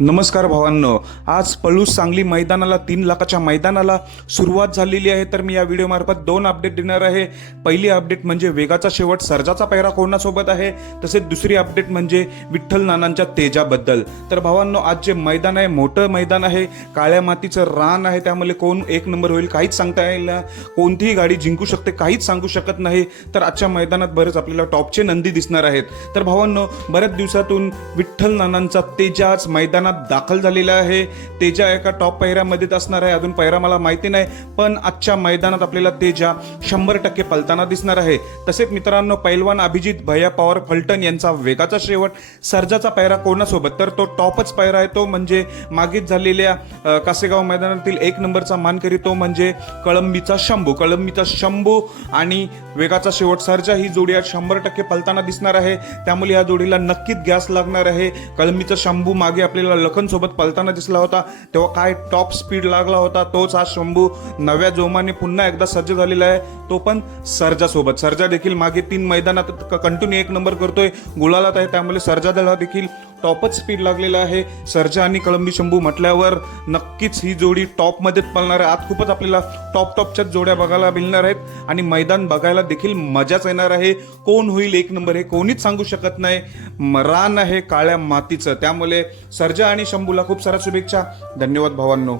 नमस्कार भावांनो आज पळूस सांगली मैदानाला तीन लाखाच्या मैदानाला सुरुवात झालेली आहे. तर मी या व्हिडिओमार्फत दोन अपडेट देणार आहे. पहिली अपडेट म्हणजे वेगाचा शेवट सर्जाचा पैरा कोणासोबत आहे? तसेच दुसरी अपडेट म्हणजे विठ्ठल नानांच्या तेजाबद्दल. तर भावांनो आज जे मैदान आहे मोठं मैदान आहे काळ्या मातीचं रान आहे त्यामुळे कोण एक नंबर होईल काहीच सांगता येईल ना. कोणतीही गाडी जिंकू शकते काहीच सांगू शकत नाही. तर आजच्या मैदानात बरेच आपल्याला टॉपचे नंदी दिसणार आहेत. तर भावांनो बऱ्याच दिवसातून विठ्ठल नानांचा तेजाच मैदान मैदानात दाखल झालेला आहे. तेजा एका टॉप पैऱ्यामध्येच असणार आहे अजून पैरा मला माहिती नाही पण आजच्या मैदानात आपल्याला तेजा शंभर टक्के पलताना दिसणार आहे. तसेच मित्रांनो पैलवान अभिजित भैया पवार फलटण यांचा वेगाचा शेवट सर्जाचा पायरा कोणासोबत? तर तो टॉपच पायरा आहे तो म्हणजे मागेच झालेल्या कासेगाव मैदानातील एक नंबरचा मानकरी तो म्हणजे कळंबीचा शंभू. कळंबीचा शंभू आणि वेगाचा शेवट सर्जा ही जोडी आज शंभर टक्के पलताना दिसणार आहे. त्यामुळे या जोडीला नक्कीच गॅस लागणार आहे. कळंबीचा शंभू मागे आपल्याला लखन सोबत पलताना दिसला होता. तेव्हा काय टॉप स्पीड लागला होता? तोच हा शंभू. नव्या जोमाने पुन्हा एकदा सज्ज झालेला आहे. तो पण सर्जा सोबत सर्जा देखील मागे तीन मैदानात कंटिन्यू एक नंबर करतोय. गुलालात आहे त्यामुळे सर्जा दला देखील टॉपच स्पीड लागलेला आहे. सर्जा आणि कळंबी शंभू म्हटल्यावर नक्कीच ही जोडी टॉपमध्येच पळणार आहे. आज खूपच आपल्याला टॉप टॉपच्याच जोड्या बघायला मिळणार आहेत आणि मैदान बघायला देखील मजाच येणार आहे. कोण होईल एक नंबर हे कोणीच सांगू शकत नाही. म- रान आहे काळ्या मातीचं. त्यामुळे सर्जा आणि शंभूला खूप साऱ्या शुभेच्छा. धन्यवाद भावांनो.